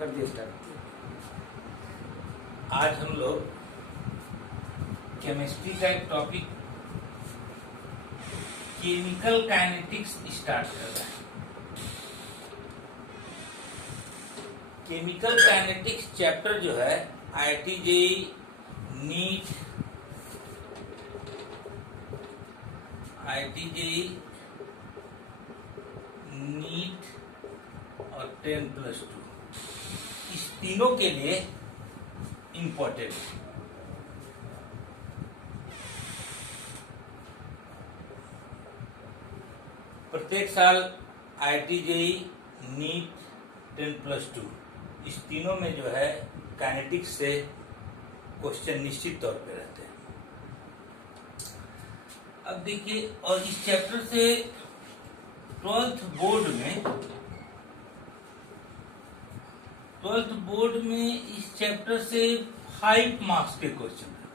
कर दिया स्टार्ट। आज हम लोग केमिस्ट्री का एक टॉपिक केमिकल काइनेटिक्स स्टार्ट कर रहे हैं। केमिकल काइनेटिक्स चैप्टर जो है IIT-JEE, नीट, IIT-JEE, नीट और 10+2 इस तीनों के लिए इम्पोर्टेंट है। प्रत्येक साल IIT-JEE, नीट, 10+2 इस तीनों में जो है काइनेटिक्स से क्वेश्चन निश्चित तौर पे रहते हैं। अब देखिए, और इस चैप्टर से 12th बोर्ड में इस चैप्टर से 5 मार्क्स के क्वेश्चन है।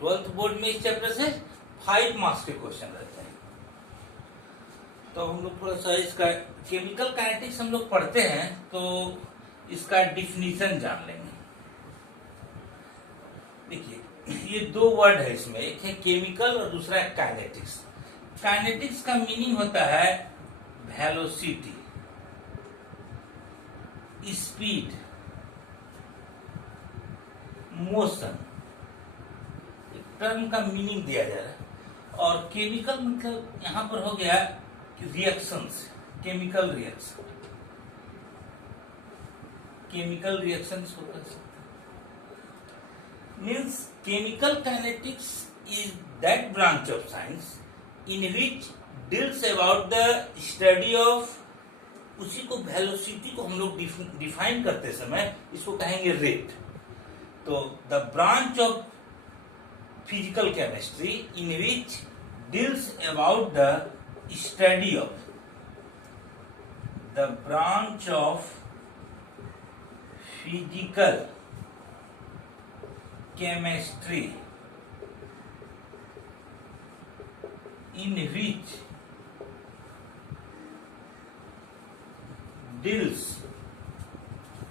12th बोर्ड में इस चैप्टर से 5 मार्क्स के क्वेश्चन रहते हैं। तो हम लोग थोड़ा सा इसका केमिकल काइनेटिक्स हम लोग पढ़ते हैं तो इसका डिफिनीशन जान लेंगे। देखिए, ये दो वर्ड है इसमें, एक है केमिकल और दूसरा है काइनेटिक्स। काइनेटिक्स का मीनिंग होता है वेलोसिटी, स्पीड, मोशन, टर्म का मीनिंग दिया जा रहा है। और केमिकल मतलब यहां पर हो गया reactions, chemical reaction, chemical reactions को कर सकते हैं। Means chemical kinetics is that branch of science in which deals about the study of, उसी को वेलोसिटी को हम लोग डिफाइन करते समय इसको कहेंगे रेट। तो the branch of physical chemistry in which deals about the study of, the branch of physical chemistry in which deals about the study of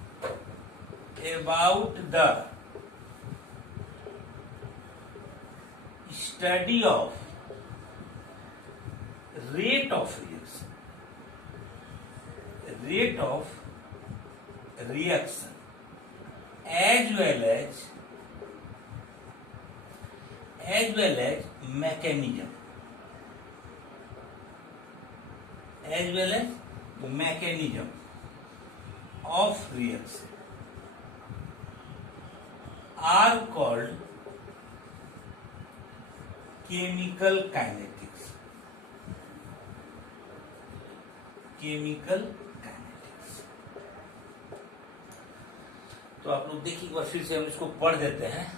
rate of reaction as well as mechanism, of reaction are called chemical kinetics. Chemical kinetics. तो आप लोग देखिए, एक बार फिर से हम इसको पढ़ देते हैं।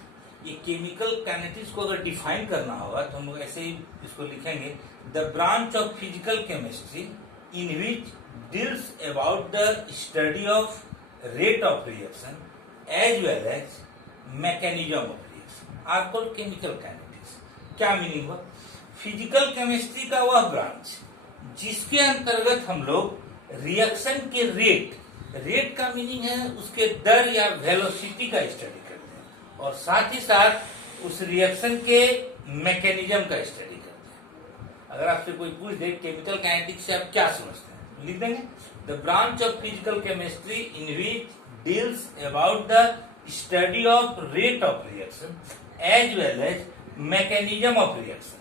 ये केमिकल काइनेटिक्स को अगर डिफाइन करना होगा तो हम लोग ऐसे ही इसको लिखेंगे, the branch of physical chemistry in which deals about the study of rate of reaction as well as mechanism of reaction are called chemical kinetics. क्या मीनिंग हुआ? फिजिकल केमिस्ट्री का वह ब्रांच जिसके अंतर्गत हम लोग रिएक्शन के रेट का मीनिंग है उसके दर या वेलोसिटी का स्टडी करते हैं, और साथ ही साथ उस रिएक्शन के मैकेनिज्म का स्टडी करते हैं। अगर आपसे कोई पूछ दे केमिकल काइनेटिक्स से आप क्या समझते हैं, लिख देंगे the branch of physical chemistry in which deals about the study of rate of reaction as well as mechanism of reaction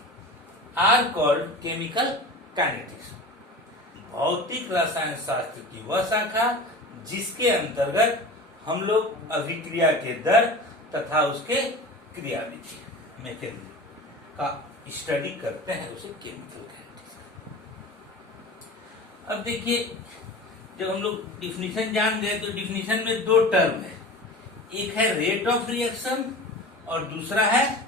are called chemical kinetics. भौतिक रसायन शास्त्र की वह शाखा जिसके अंतर्गत हम लोग अभिक्रिया के दर तथा उसके क्रियाविधि मैकेनिज्म का स्टडी करते हैं, उसे केमिकल काइनेटिक्स। अब देखिए, जब हम लोग डिफिनीशन जान गए तो डिफिनीशन में दो टर्म है, एक है रेट ऑफ रिएक्शन और दूसरा है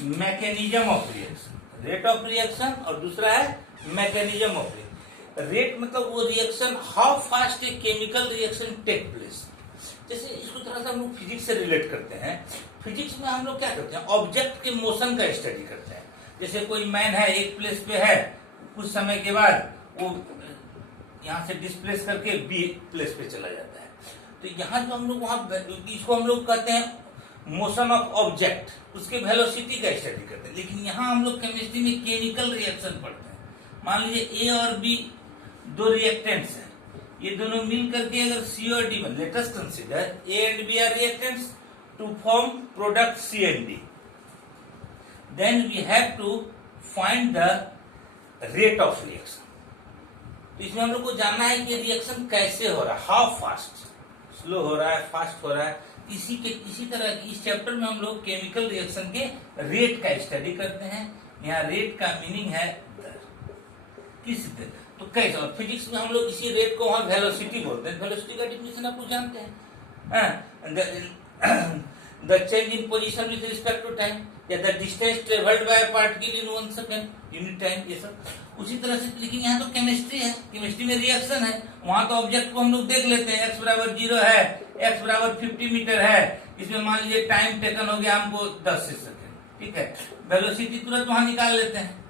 mechanism of reaction. Rate of reaction और दूसरा है मैकेनिज्म ऑफ रिएक्शन। रेट मतलब वो reaction, how fast a chemical reaction take place. जैसे इसको थोड़ा सा हम लोग फिजिक्स से रिलेट करते हैं। फिजिक्स में हम लोग क्या करते हैं, ऑब्जेक्ट के मोशन का स्टडी करते हैं। जैसे कोई मैन है, एक प्लेस पे है, कुछ समय के बाद वो यहाँ से डिस्प्लेस करके बी प्लेस पे चला जाता है। तो यहाँ जो हम लोग वहां इसको हम लोग कहते हैं मोशन ऑफ ऑब्जेक्ट, उसके वेलोसिटी का स्टडी करते हैं। लेकिन यहाँ हम लोग केमिस्ट्री में केमिकल रिएक्शन पढ़ते हैं। मान लीजिए ए और बी दो रिएक्टेंट्स हैं, ये दोनों मिल करके अगर सी और डी बन, let us consider A and B are reactants to form product C and D, then we have to find the rate of reaction. तो इसमें हम लोग को जानना है कि रिएक्शन कैसे हो रहा है, हाउ फास्ट, स्लो हो रहा है, फास्ट हो रहा है। इसी तरह की इस चैप्टर में हम लोग केमिकल रिएक्शन के रेट का स्टडी करते हैं। यहाँ रेट का मीनिंग है दर, किस दर, तो कैसे। और फिजिक्स में हम लोग इसी रेट को वहां वेलोसिटी बोलते हैं। वेलोसिटी का डिफिनेशन आप लोग जानते हैं, the change in position with respect to time, या the distance travelled by particle in 1 second unit time, ये सब उसी तरह से। लेकिन यहाँ तो केमिस्ट्री है, केमिस्ट्री में रिएक्शन है। वहां तो ऑब्जेक्ट को हम लोग देख लेते हैं, x बराबर 0 है, x बराबर 50 मीटर है, इसमें मान लीजिए टाइम टेकन हो गया हमको 10 सेकंड, ठीक है। वेलोसिटी तुरंत वहां निकाल लेते हैं।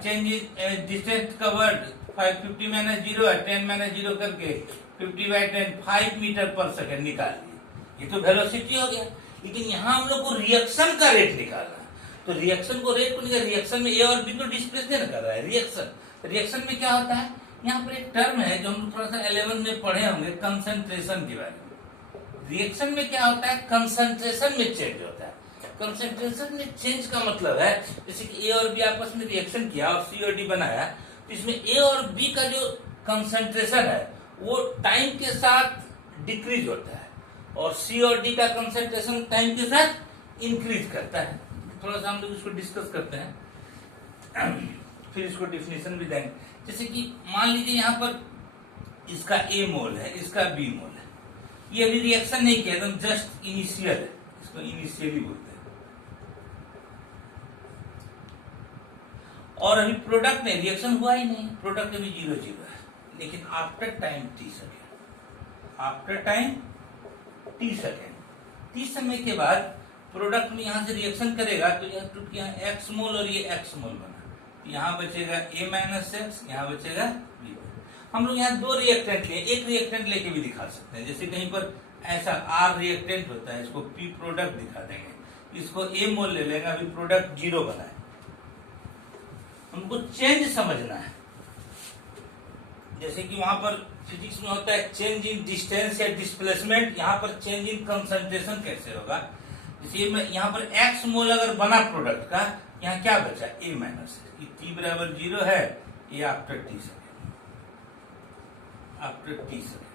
Change in distance covered 550 minus 0 है, 10 माइनस 0 करके 50/10 5 मीटर पर सेकंड निकाल लिए, ये तो वेलोसिटी हो गया। लेकिन यहाँ हम लोग को रिएक्शन का रेट निकालना है। तो रिएक्शन को रेट को निकाल, रिएक्शन में ए और बी तो डिस्प्लेस नहीं कर रहा है। रिएक्शन में क्या होता है, यहाँ पर एक टर्म है जो हम थोड़ा सा 11 में पढ़े होंगे, कंसंट्रेशन के बारे में। रिएक्शन में क्या होता है, कंसंट्रेशन में चेंज होता है। कंसंट्रेशन में चेंज का मतलब है, जैसे कि ए और बी आपस में रिएक्शन किया और सी और डी बनाया, तो इसमें ए और बी का जो कंसंट्रेशन है वो टाइम के साथ डिक्रीज होता है, और सी और डी का कंसंट्रेशन टाइम के साथ इंक्रीज करता है। थोड़ा सा हम लोग इसको डिस्कस करते हैं, फिर इसको डिफिनेशन भी देंगे। जैसे कि मान लीजिए यहाँ पर इसका ए मोल है, इसका बी मोल है, ये अभी रिएक्शन नहीं किया, एकदम जस्ट इनिशियल है, इसको इनिशियली बोलते हैं। और अभी प्रोडक्ट में रिएक्शन हुआ ही नहीं, प्रोडक्ट अभी 0 0 है। लेकिन after time T second, after time T second, T समय के बाद प्रोडक्ट में यहां से रिएक्शन करेगा, तो यह टूट यहाँ एक्स मोल और ये एक्स मोल बना, यहाँ बचेगा a माइनस एक्स, यहाँ बचेगा b। हम लोग यहाँ दो रिएक्टेंट ले, एक रिएक्टेंट लेके भी दिखा सकते हैं। जैसे कहीं पर ऐसा R रिएक्टेंट होता है, इसको P प्रोडक्ट दिखा देंगे, इसको A मोल ले लेंगे, अभी प्रोडक्ट 0 बना है। हमको चेंज समझना है, जैसे कि वहां पर फिजिक्स में होता है चेंज इन डिस्टेंस या डिस्प्लेसमेंट, यहाँ पर चेंज इन कंसंट्रेशन कैसे होगा। जैसे यहाँ पर x मोल अगर बना प्रोडक्ट का, यहाँ क्या बचा a माइनस, t बराबर 0 है, ये after t second, after t second.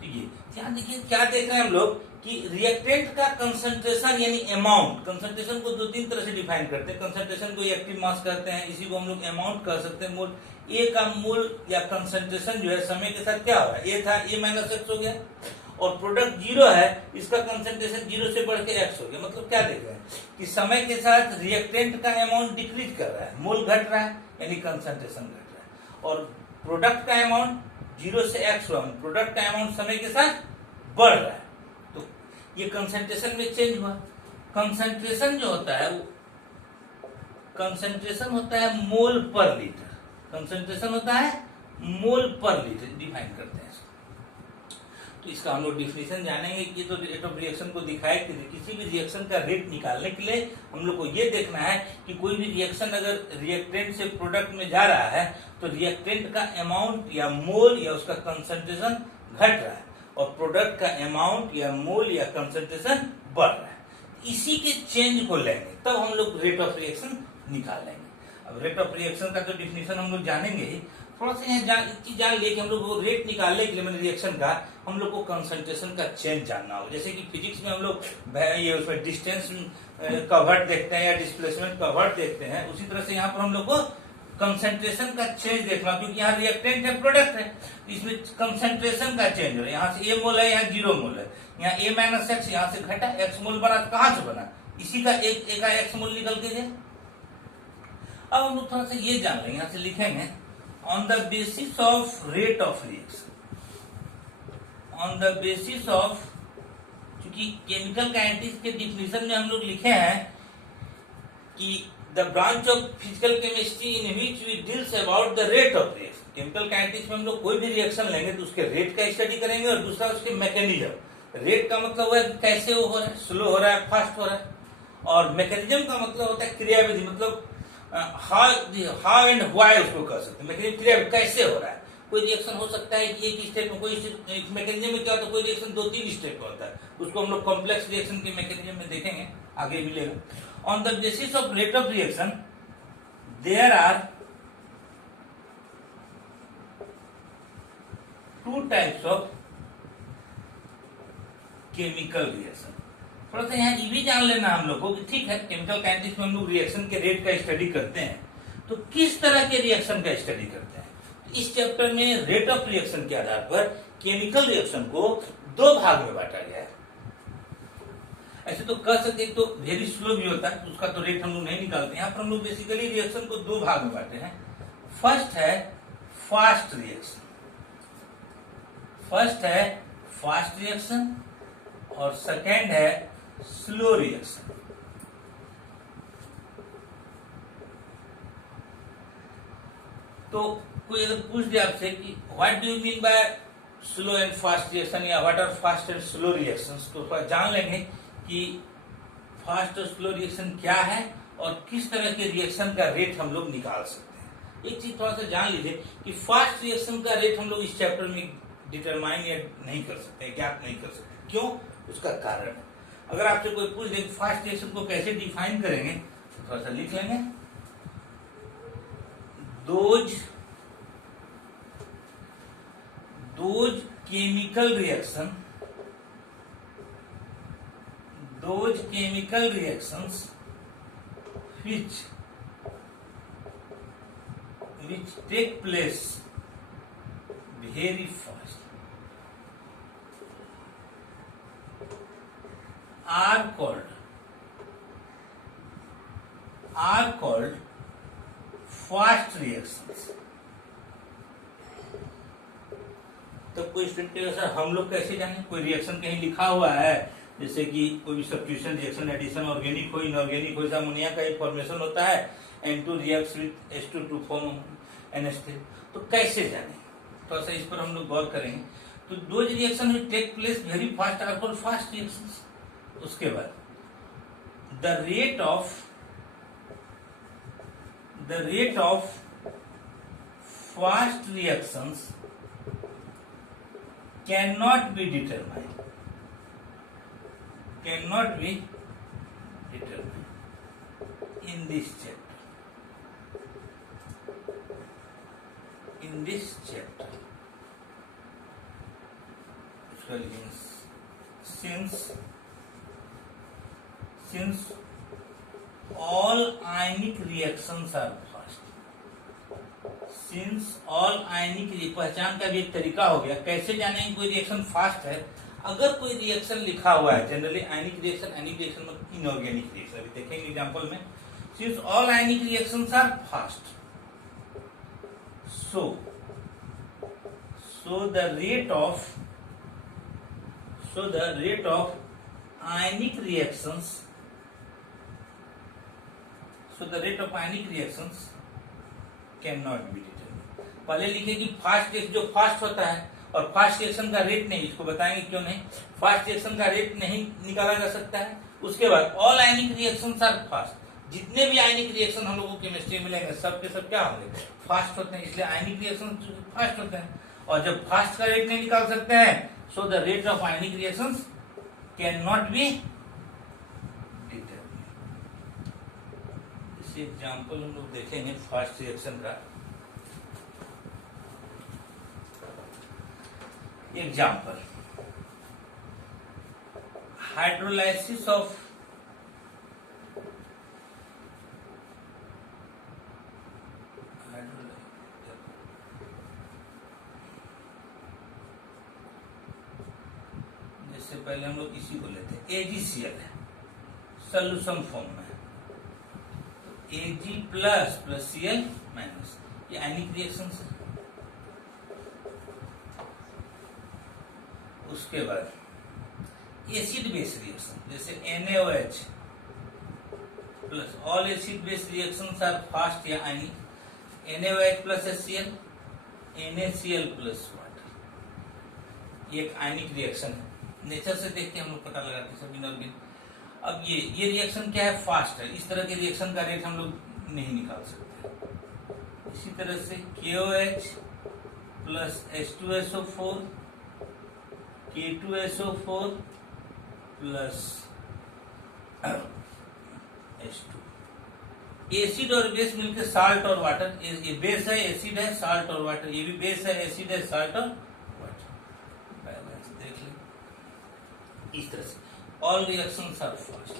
ठीक है, यहाँ देखिए क्या देख रहे हैं हम लोग कि रिएक्टेंट का कंसंट्रेशन यानी अमाउंट, कंसंट्रेशन को 2-3 तरह से डिफाइन करते हैं। कंसंट्रेशन को एक्टिव मास कहते हैं, इसी को हम लोग अमाउंट कह सकते हैं। मोल, ए का मोल या कंसंट्रेशन जो है समय के साथ क्या हो रहा है, ए था a माइनस एक्स हो गया, और प्रोडक्ट 0 है, इसका कंसंट्रेशन 0 से बढ़ के x हो गया। मतलब क्या देख रहे हैं कि समय के साथ रिएक्टेंट का अमाउंट डिक्रीज कर रहा है, मोल घट रहा है यानी कंसंट्रेशन घट रहा है, और प्रोडक्ट का अमाउंट 0 से x हुआ, प्रोडक्ट का अमाउंट समय के साथ बढ़ रहा है, तो ये कंसंट्रेशन में चेंज हुआ। कंसंट्रेशन जो होता है, कंसंट्रेशन होता है मोल पर लीटर, कंसंट्रेशन होता है मोल पर लीटर, डिफाइन करते हैं। तो इसका हम लोग डिफिनेशन जानेंगे कि तो रेट ऑफ रिएक्शन को दिखाए कि किसी भी रिएक्शन का रेट निकालने के लिए हम लोग को ये देखना है कि कोई भी रिएक्शन अगर रिएक्टेंट से प्रोडक्ट में जा रहा है तो रिएक्टेंट का अमाउंट या मोल या उसका कंसंट्रेशन घट रहा है, और प्रोडक्ट का अमाउंट या मोल या कंसंट्रेशन बढ़ रहा है। इसी के चेंज को लेंगे तब हम लोग रेट ऑफ रिएक्शन निकालेंगे। अब रेट ऑफ रिएक्शन का तो डिफिनेशन हम लोग जानेंगे ही, थोड़ा सा यहाँ जान ले कि हम लोग वो रेट निकालने के लिए मैंने रिएक्शन का हम लोग को कंसंट्रेशन का चेंज जानना होगा। जैसे कि फिजिक्स में हम लोग ये उसमें डिस्टेंस कवर्ड देखते हैं या डिस्प्लेसमेंट कवर्ड देखते हैं, उसी तरह से यहाँ पर हम लोग को कंसंट्रेशन का चेंज देखना, क्योंकि यहाँ रिएक्टेंट है, प्रोडक्ट है, इसमें कंसंट्रेशन का चेंज हो रहा है। यहाँ से a मोल है, यहाँ 0 मोल है, यहाँ a माइनस एक्स, यहाँ से घटा x मोल बना, कहाँ से बना, इसी का एक एक्स मोल निकल के जाए। अब हम लोग थोड़ा सा ये जान लेंगे, यहाँ से लिखेंगे on the basis of rate of reaction, on the basis of, क्योंकि केमिकल काइनेटिक्स के डिफिनेशन में हम लोग लिखे हैं कि the branch of physical chemistry in which we deals about the rate of reaction. Chemical kinetics में हम लोग कोई भी रिएक्शन लेंगे तो उसके रेट का स्टडी करेंगे और दूसरा उसके मैकेनिज्म। रेट का मतलब हुआ है कैसे वो हो रहा है, स्लो हो रहा है, फास्ट हो रहा है, और मैकेनिज्म का मतलब होता है क्रियाविधि, मतलब हाउ एंड व्हाई उसको कह सकते हैं। मैकेनिज्म क्रियाविधि कैसे हो रहा है। कोई रिएक्शन हो सकता है कि एक स्टेप में, कोई मैकेनिज्म में क्या होता है, कोई रिएक्शन 2-3 स्टेप का होता है, उसको हम लोग कॉम्प्लेक्स रिएक्शन के मैकेनिज्म में देखेंगे, आगे मिलेगा। On the basis of rate of reaction there are 2 types of chemical reaction. थोड़ा सा यहाँ ये भी जान लेना हम लोग को कि ठीक है, केमिकल काइनेटिक्स में हम लोग रिएक्शन के रेट का स्टडी करते हैं, तो किस तरह के रिएक्शन का स्टडी करते हैं। इस चैप्टर में रेट ऑफ रिएक्शन के आधार पर केमिकल रिएक्शन को 2 भाग में बांटा गया है। ऐसे तो कह सकते तो वेरी स्लो भी होता है, उसका तो रेट हम लोग नहीं निकालते। यहाँ पर हम लोग बेसिकली रिएक्शन को 2 भाग में बांटे हैं। फर्स्ट है फास्ट रिएक्शन, और सेकेंड है स्लो रिएक्शन। तो कोई अगर पूछ दे आपसे कि what do you mean by slow and fast reaction, या what are fast and slow reactions, तो थोड़ा जान लेंगे कि फास्ट और स्लो रिएक्शन क्या है और किस तरह के रिएक्शन का रेट हम लोग निकाल सकते हैं। एक चीज थोड़ा सा जान लीजिए कि फास्ट रिएक्शन का रेट हम लोग इस चैप्टर में डिटरमाइन या नहीं कर सकते, ज्ञात नहीं कर सकते। क्यों? उसका कारण है। अगर आपसे कोई पूछ दे फास्ट रिएक्शन को कैसे डिफाइन करेंगे, तो थोड़ा सा लिख लेंगे, those chemical reactions which take place very fast are called fast reactions। तो कोई स्टूडेंट कहेगा सर हम लोग कैसे जाने, कोई रिएक्शन कहीं लिखा हुआ है, जैसे कि कोई भी सब्स्टिट्यूशन रिएक्शन, एडिशन, ऑर्गेनिक हो, इनऑर्गेनिक हो, अमोनिया का एक फॉर्मेशन होता है, N2 reacts with H2 to form NH3, तो कैसे जाने, थोड़ा सा इस पर हम लोग गौर करेंगे। तो those reaction will take place very fast are called fast reactions. उसके बाद the rate of fast reactions cannot be determined in this chapter since all ionic reactions are fast। पहचान का भी एक तरीका हो गया, कैसे जानेंगे कोई रिएक्शन फास्ट है। अगर कोई रिएक्शन लिखा हुआ है, जनरली आयनिक रिएक्शन मतलब इनऑर्गेनिक रिएक्शन, अभी देखेंगे एग्जांपल में। Since all ionic reactions are fast, so the rate of ionic reactions cannot be determined। पहले लिखे कि फास्ट जो फास्ट होता है, और फास्ट रिएक्शन का रेट नहीं, इसको बताएंगे क्यों नहीं। फास्ट रिएक्शन का रेट नहीं निकाला जा सकता है। उसके बाद all ionic reactions are fast, जितने भी आयनिक रिएक्शन हम लोगों को केमिस्ट्री में मिलेंगे सब के सब क्या होंगे, फास्ट होते हैं, इसलिए आयनिक रिएक्शन फास्ट होते हैं। और जब फास्ट का रेट नहीं निकाल सकते हैं, सो the rate of ionic reactions can not be determined. इस एग्जांपल हम लोग देखेंगे फास्ट रिएक्शन का। एग्जांपल, हाइड्रोलाइसिस ऑफ जैसे पहले हम लोग इसी को लेते हैं, AgCl है सोल्यूशन फॉर्म में, Ag प्लस Cl माइनस, ये आयनिक रिएक्शन है। उसके बाद एसिड बेस रिएक्शन, जैसे NaOH plus all acid base reactions are fast या ionic, NaOH plus HCl, NaCl plus water. ये एक आयनिक रिएक्शन है, नेचर से देख के हम लोग पता लगाते हैं सब इनऑर्गेनिक। अब ये रिएक्शन क्या है, फास्ट है। इस तरह के रिएक्शन का रेट हम लोग नहीं निकाल सकते। इसी तरह से KOH plus H2SO4 K2SO4 plus H2, acid और बेस मिलकर साल्ट और वाटर। ये बेस है, एसिड है, साल्ट और वाटर। ये भी बेस है, एसिड है, साल्ट और वाटर। बैलेंस देख लें इस तरह से। All reactions are fast,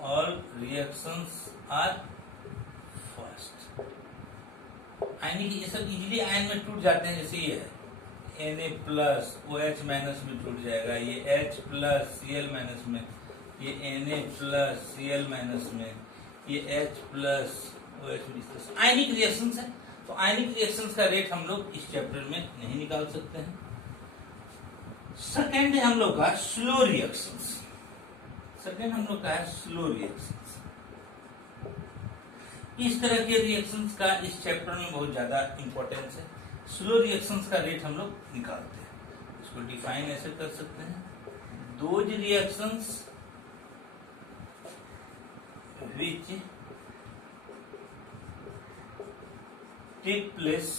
all reactions are fast. Ionic ये सब इजीली आयन में टूट जाते हैं। जैसे ये है Na प्लस OH माइनस में टूट जाएगा, ये H प्लस Cl माइनस में, ये Na प्लस Cl माइनस में, ये H प्लस OH में। इस तरह से आयनिक रिएक्शंस है। तो आयनिक रिएक्शंस का रेट हम लोग इस चैप्टर में नहीं निकाल सकते हैं। सेकेंड है हम लोग का स्लो रिएक्शंस। सेकेंड हम लोग का है स्लो रिएक्शंस। इस तरह के रिएक्शंस का इस चैप्टर में बहुत ज्यादा इंपॉर्टेंस है। स्लो रिएक्शंस का रेट हम लोग निकालते हैं। इसको डिफाइन ऐसे कर सकते हैं, those reactions which take place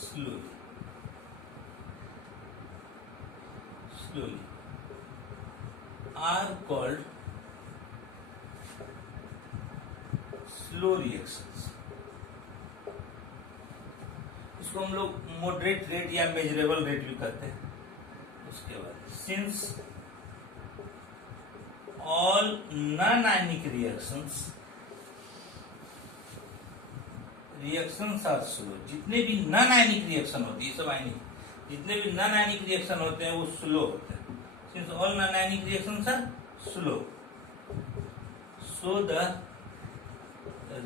slowly are called slow reactions। इसको हम लोग मॉडरेट रेट या मेजरेबल रेट भी कहते हैं। उसके बाद since all non-ionic reactions are slow। जितने भी नॉन आयनिक रिएक्शन होती है, सब आयनिक, जितने भी नॉन आयनिक रिएक्शन होते हैं वो स्लो होते हैं। Since all non ionic reactions are slow, so the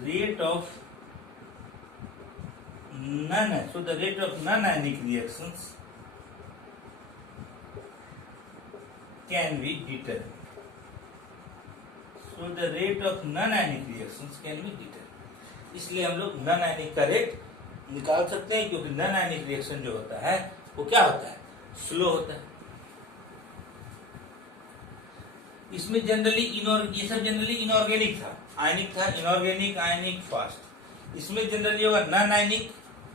rate of non ionic reactions can be determined. So the rate of non-ionic reactions can be determined। इसलिए हम लोग नॉन आयनिक का rate निकाल सकते हैं, क्योंकि नॉन आयनिक रिएक्शन जो होता है वो क्या होता है, स्लो होता है। इसमें जनरली ये सब जनरली इनऑर्गेनिक था, आयनिक था, इनऑर्गेनिक, आयनिक, फास्ट। इसमें जनरली होगा नॉन आयनिक,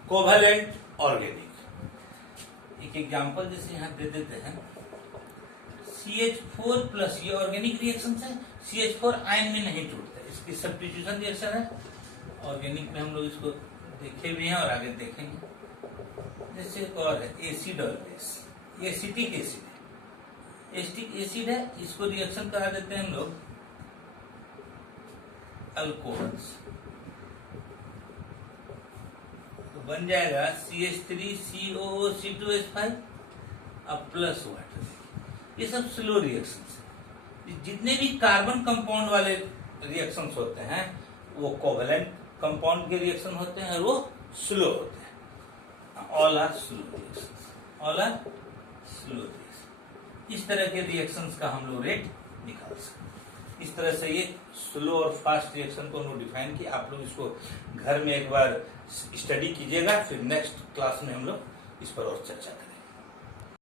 कोवैलेंट, ऑर्गेनिक। एक एग्जांपल जैसे यहाँ दे देते हैं, CH4 प्लस, ये ऑर्गेनिक रिएक्शन है। CH4 आयन में नहीं टूटता, इसकी सब्स्टिट्यूशन रिएक्शन है। ऑर्गेनिक में हम लोग इसको देखे भी हैं और आगे देखेंगे। जैसे एक और है एसिड और बेस, ये एसिटिक एसिड है, एसिटिक एसिड है। इसको रिएक्शन करा देते हैं हम लोग अल्कोहल्स, तो बन जाएगा CH3COO2H5 अब प्लस वाटर। ये सब स्लो रिएक्शंस है। जितने भी कार्बन कंपाउंड वाले रिएक्शंस होते हैं वो कोवैलेंट कंपाउंड के रिएक्शन होते हैं और वो स्लो होते हैं। All are slow reactions, all are slow reaction. इस तरह के रिएक्शंस का हम लोग रेट निकाल सकते हैं। इस तरह से ये स्लो और फास्ट रिएक्शन को हम लोग डिफाइन किया। आप लोग इसको घर में एक बार स्टडी कीजिएगा, फिर नेक्स्ट क्लास में हम लोग इस पर और चर्चा करेंगे।